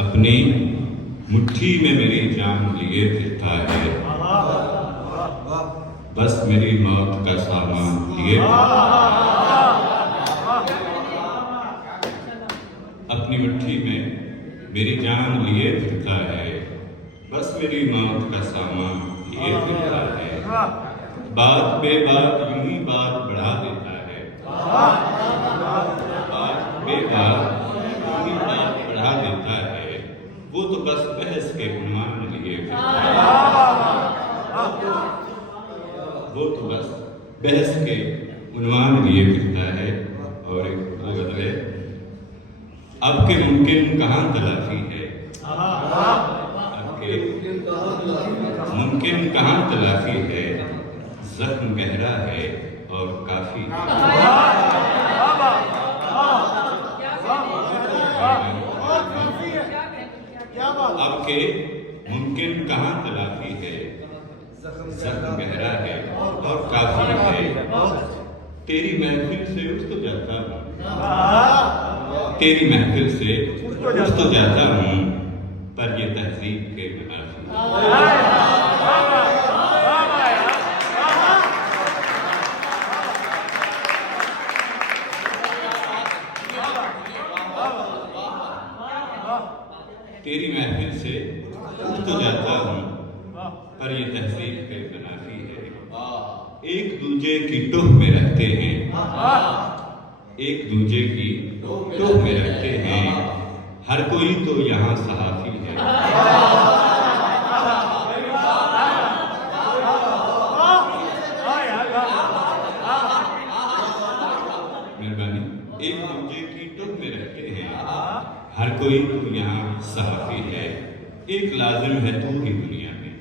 अपनी मुट्ठी में मेरी जान लिए फिरता है, बस मेरी मौत का सामान लिए अपनी मुट्ठी में मेरी जान लिए फिरता है, बस मेरी मौत का सामान लिए फिरता है। बात बेबात यूं ही बात बढ़ा देता है, बात बेबात यूं ही बात बढ़ा देता है। वो तो बस बहस के उन्वान लिए फिरता है, वो तो बस बहस के उन्वान लिए फिरता है। और एक वो गजल है, अब के मुमकिन कहाँ तलाफी है, अब के मुमकिन कहाँ तलाफी है, जख्म गहरा है और काफी अब के मुमकिन कहाँ तलाफी है, जख्म गहरा है और काफी है। तेरी महफिल से उठ तो जाता हूँ, तेरी महफिल से उठ तो जाता हूँ, पर ये तहजीब के मुनाफी। तेरी महफिल से उठ तो जाता हूँ, पर ये तहजीब के मुनाफी है। एक दूजे की टोह में रखते हैं, एक दूजे की टोह में रखते हैं, हर कोई तो यहाँ सहाफी है। मेहरबानी। एक दूजे की टोह में रखते हैं, हर कोई तो यहाँ सहाफी है। एक लाजिम है तू ही दुनिया में,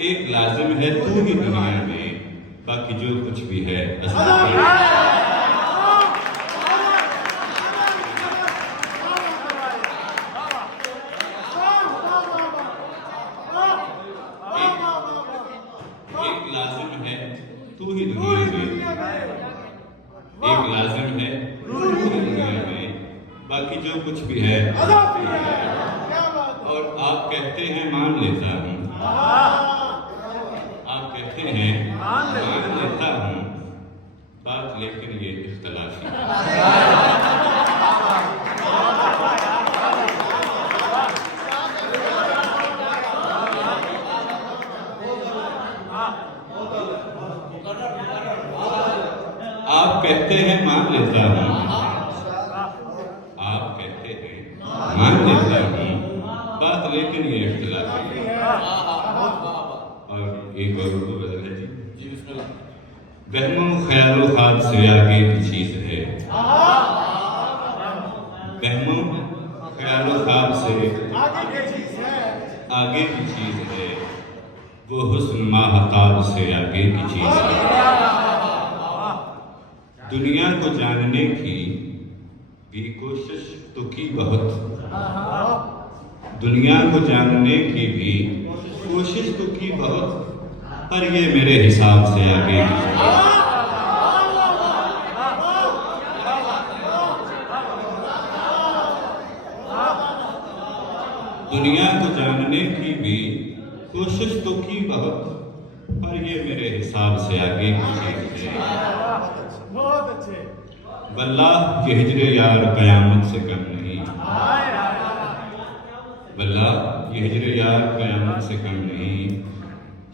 एक लाजिम है तू ही दुनिया में, बाकी जो कुछ भी है एक लाजिम है तू ही दुनिया में, एक लाजिम है तू ही दुनिया में, बाकी जो कुछ भी है। और आप कहते हैं मान लेता हूँ, आप कहते हैं मान लेता हूँ, बात लेकिन ये इख्तलाफी। आप कहते हैं मान लेता हूँ, आप कहते हैं मान लेता हूँ, बात लेकिन ये इख्तलाफी। और एक और उर्दू गजल है जी, वहमो ख्यालो ख्वाब से आगे की चीज है, वहमो ख्यालो ख्वाब से आगे की चीज है, वो हुस्न माहताब से आगे की चीज है। दुनिया को जानने की भी कोशिश तो की बहुत, दुनिया को जानने की भी कोशिश तो की बहुत, पर ये मेरे हिसाब से आगे की चीज है। दुनिया को जानने की भी कोशिश तो की बहुत, पर ये मेरे हिसाब से आगे की चीज है। बहुत अच्छे। वल्लाह के हिजरे यार कयामत से कम नहीं, वल्लाह ये हिजरे यार कयामत से कम नहीं,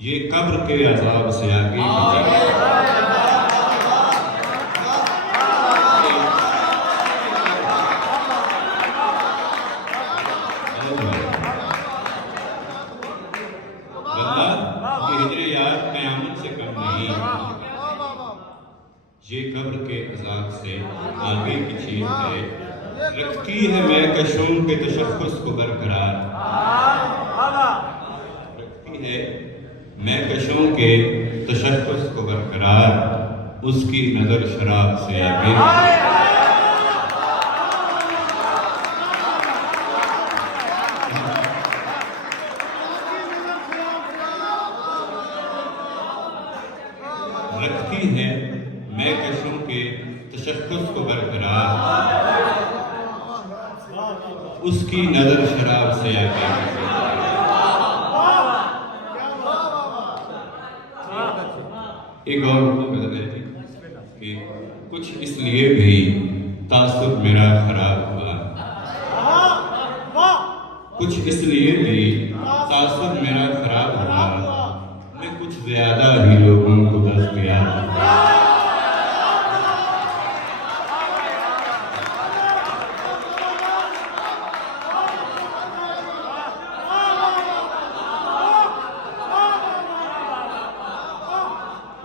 ये कब्र के अजाब से आगे की चीज है। ये कब्र के अजाब से आगे की चीज है, रखती है महकशों के तशख्खुस को बरकरार, रखती है महकशों के तशख्खुस को बरकरार, उसकी नजर शराब से आगे। रखती है महकशों के तशख्खुस मुझको बरकरार, उसकी नजर शराब से आगे एक और गजल है कि कुछ इसलिए भी तासुर मेरा खराब हुआ, कुछ इसलिए भी तासुर मेरा खराब हुआ, मैं कुछ ज्यादा ही लोगों को दस दिया।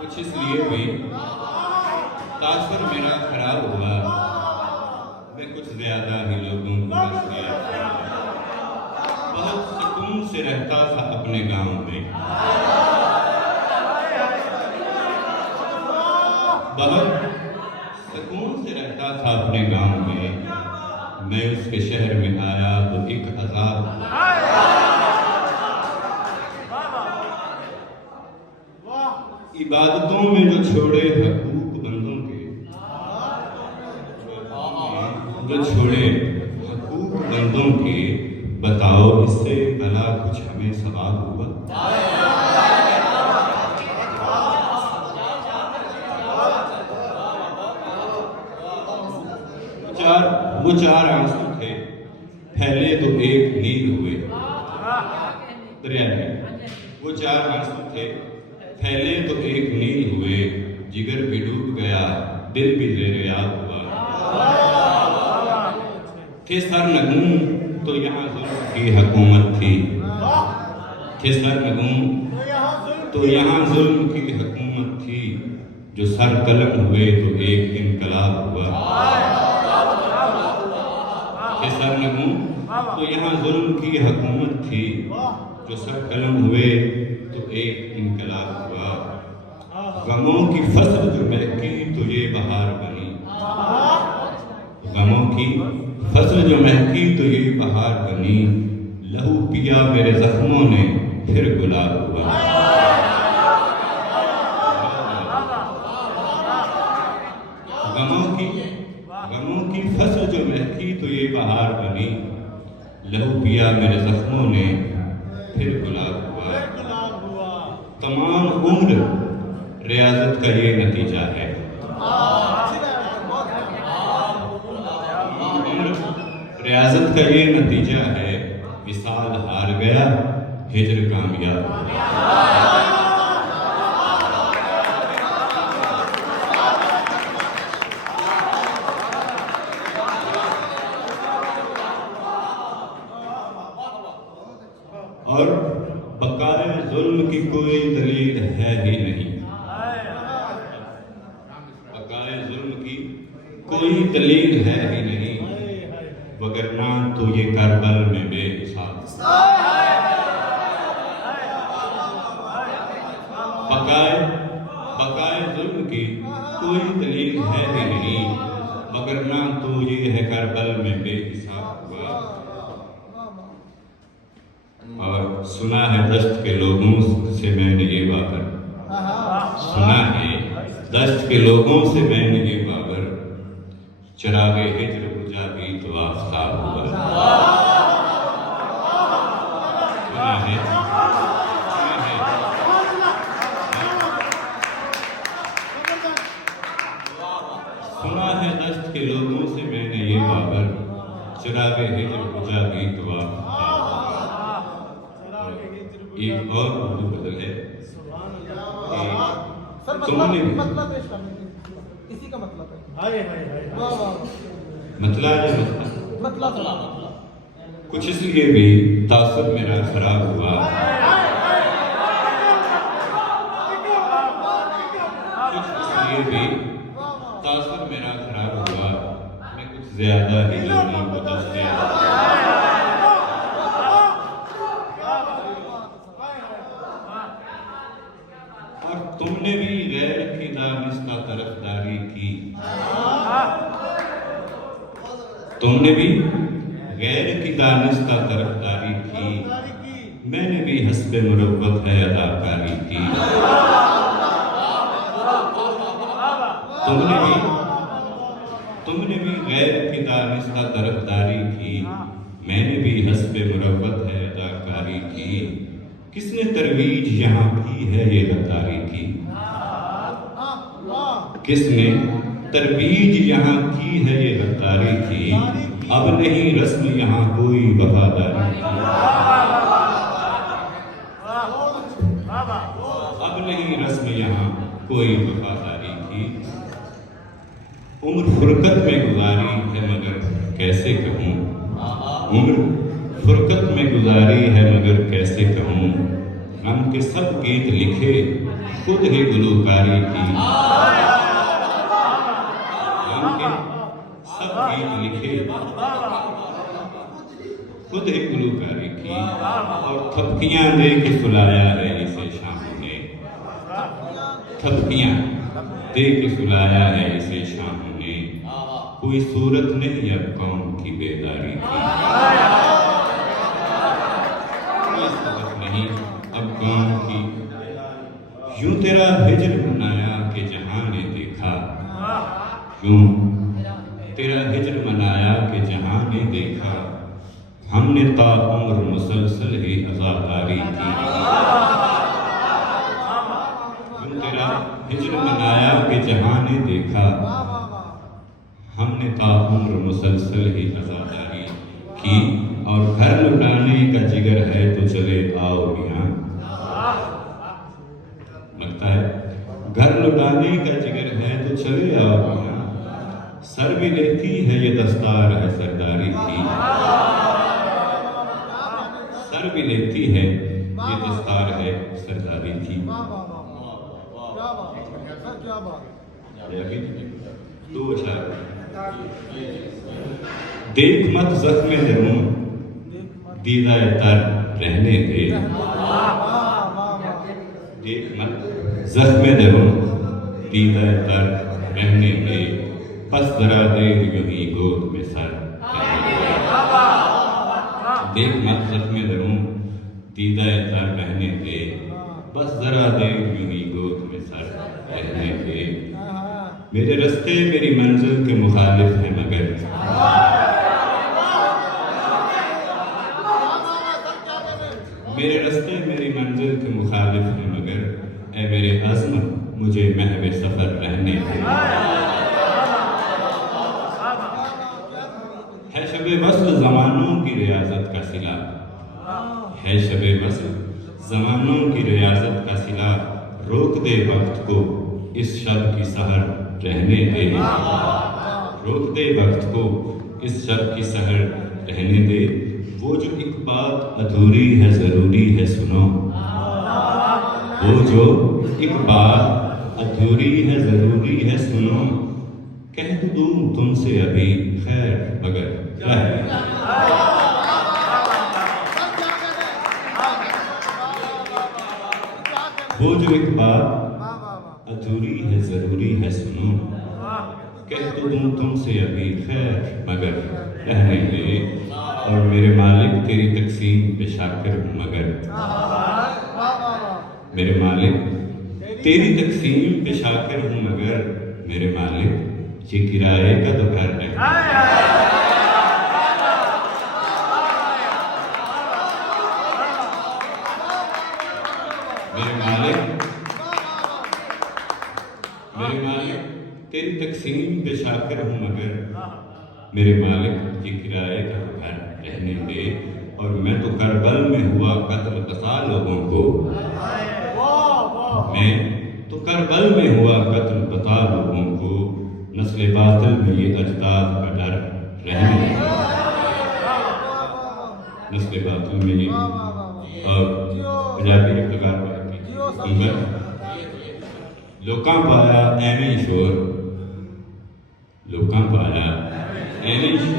कुछ इसलिए भी तासुर मेरा खराब हुआ, मैं कुछ ज्यादा ही लोगों को दस दिया। बहुत सुकून से रहता था अपने गांव में, बहुत सुकून से रहता था अपने गांव में, मैं उसके शहर में आया तो एक अजाब। इबादतों में जो छोड़े हकूक बंदों के, जो छोड़े हकूक बंदों के, बताओ इससे भला कुछ हमें सवाब हुआ? वो चार आंसू थे, फैले तो एक नील हुए दरिया में। वो चार आंसू थे, फैले तो एक नील हुए, जिगर भी डूब गया, दिल भी ज़ेर-ए-आब हुआ। थे सरनगूं तो यहाँ जुल्म की हुकूमत थी, थे सरनगूं तो यहाँ जुल्म की हुकूमत थी, जो सर कलम हुए तो एक इनकलाब हुआ। थे सरनगूं तो यहाँ जुल्म की हुकूमत थी, जो सर कलम हुए तो एक इनकलाब हुआ। गमों की फसल जो महकी तो ये बहार बनी, गमों की फसल जो महकी तो ये बहार बनी, लहू पिया मेरे जख्मों ने फिर गुलाब हुआ। गमों की फसल जो महकी तो ये बहार बनी, लहू पिया मेरे जख्मों ने फिर गुलाब हुआ। तमाम उम्र रियाजत का ये नतीजा है, रियाजत का ये नतीजा है, विसाल हार गया, हिजर कामयाब। और बकाए जुल्म की कोई दलील है ही नहीं, बकाए जुल्म की कोई दलील है ही नहीं, वगरना तो ये करबल में बेहिसाब। बकाए जुल्म की कोई दलील है ही नहीं, वगरना तो ये है करबल में बेहिसाब हुआ। और सुना है दश्त के लोगों से मैंने ये बाबर, सुना है दश्त के लोगों से मैंने ये बाबर, चरागे हिजर बुझा भी तो आफताब हुआ। सुना है दश्त के लोगों से मैंने ये बाबर, चरागे हिजर बुझा भी तो आफताब। एक और उर्दू गजल है, तुमने इसी का मतलब है। मतलब कुछ इसलिए भी तासुर मेरा खराब हुआ, कुछ इसलिए भी तासुर मेरा खराब हुआ, मैं कुछ ज्यादा ही लोगों को दस दिया। तुमने भी गैर की दानिस्ता तरफदारी की, तुमने भी गैर की दानिस्ता तरफदारी की, मैंने भी हस्बे मुरव्वत है अदाकारी की। तुमने भी गैर की दानिस्ता तरफदारी की, मैंने भी हस्बे मुरव्वत है अदाकारी की। किसने तरवीज यहाँ की है ये गद्दारी की? किसने तरवीज यहाँ की है ये गद्दारी की? अब नहीं रस्म यहाँ कोई वफादारी की। अब नहीं रस्म यहाँ कोई वफादारी की। उम्र फुरकत में गुजारी है मगर कैसे कहूँ, उम्र फुरकत में गुजारी है मगर कैसे कहूँ। गम के सब गीत लिखे खुद ही गुलूकारी की। गम के सब गीत लिखे खुद ही गुलूकारी की। और थपकियां दे के सुलाया है इसे शाम ने, थपकियां दे के सुलाया है इसे शाम ने। कोई सूरत नहीं अब कौम की बेदारी की, कोई सूरत नहीं अब कौम की। यूं तेरा हिजर मनाया कि जहां ने देखा, यूं तेरा हिजर मनाया कि जहां ने देखा। हमने ताउम्र मुसलसल ही अज़ादारी की। यूं तेरा हिजर मनाया कि जहां ने देखा। हमने ताउम्र मुसलसल ही अज़ादारी की। और घर लुटाने का जिगर है तो चले आओ मियां। लगता है घर लुटाने का जिगर है तो चले आओ मियां। सर भी लेती है ये दस्तार है सरदारी की, सर भी लेती है ये दस्तार है सरदारी की। दो अशार। देख मत जख्म दरूं दीदाए तर रहने दे। देख मत जख्म दरूं दीदाए तर रहने दे। बस जरा देर यूं ही गोद में सर रहने दे। देख मत जख्म दरूं दीदाए तर रहने दे। बस जरा देर यूं ही गोद में सर रहने दे। मेरे रास्ते मेरी मंजिल के मुखालिफ है मगर, मेरे रास्ते मेरी मंजिल के मुखालिफ है मगर। ऐ मेरे अज़्म मुझे महवे सफर रहने दे। है शबे वस्ल ज़मानों की रियाजत का सिला, है शबे वस्ल ज़मानों की रियाजत का सिला। रोक दे वक्त को इस शब की सहर रहने दे। रोक दे वक्त को इस शब की सहर रहने दे। वो जो एक बात अधूरी है ज़रूरी है सुनो, वो जो एक बात अधूरी है ज़रूरी है सुनो। कह तो दूं तुमसे अभी खैर मगर वो जो एक बात अधूरी है ज़रूरी है सुनो। कह तो दूं तुमसे अभी खैर मगर रहने दे। और मेरे मालिक तेरी तकसीम पे शाकिर हूँ मगर, मेरे मालिक तेरी तकसीम पे शाकिर हूँ मगर। मेरे मालिक ये किराए का तो घर नहीं। मेरे मालिक तेरी तकसीम पे शाकिर हूँ मगर। मेरे मालिक ये किराए का घर रहने दे। और मैं तो करबल में हुआ कत्ल बसा लोगों को, मैं तो करबल में हुआ कत्ल बता लोगों को। नस्ल बातिल में ये अजदाद का डर रहने दे। नस्ल बातिल में ये। और पंजाबी के प्रकार लोकां पाया एवें शोर, लोकां पाया एवें शोर।